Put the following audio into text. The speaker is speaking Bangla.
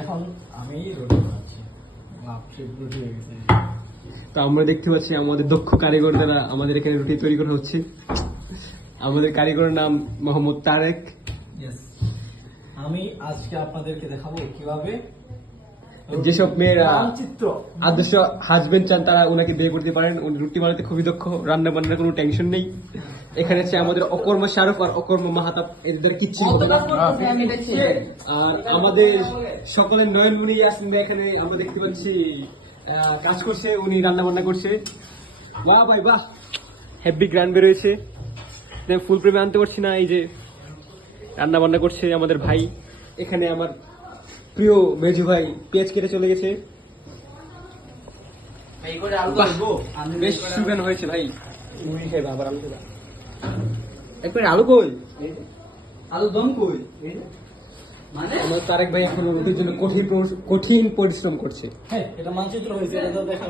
এখন আমি রুটি বানাচ্ছি। বাপরে রুটি হয়ে গেছে। তো আমরা দেখতে পাচ্ছি আমাদের দক্ষ কারিগর দ্বারা আমাদের এখানে রুটি তৈরি করা হচ্ছে। আমাদের কারিগরের নাম মোহাম্মদ তারেক। Yes. আমি আজকে আপনাদেরকে দেখাবো কিভাবে যেসব মেয়েরা মানচিত্র আদর্শ হাজবেন্ড চান তারা ওনাকে বিয়ে করতে পারেন। উনি রুটি বানাতে খুবই দক্ষ, রান্না বান্নার কোনো টেনশন নেই। এখানে আছে আমাদের অকর্ম শাহরুখ আর অকর্ম মাহাতাব, এদের কিচ্ছু হবে না। আর আমাদের সকলের নয়নমণি আসেন এখানে আমরা দেখতে পাচ্ছি কাজ করছে, উনি রান্না বান্না করছে। বাহ ভাই বাহ, হেভি গ্র্যান্ড বেরোয়েছে। ফুল প্রেমে আনতে পারছি না। এই যে রান্না বান্না করছে আমাদের ভাই। এখানে আমার প্রিয় মেজু ভাই পেঁয়াজ কেটে চলে গেছে। বেশ সুগান হয়েছে ভাই। মুড়ি খাইবা আবার আলু খাইবা। একবার আলু কই, আলু দম কই মানে আমার তারেক ভাই এখন রুটির জন্য কঠিন পরিশ্রম করছে। হ্যাঁ এটা মানচিত্র হয়েছে, এটা তো দেখা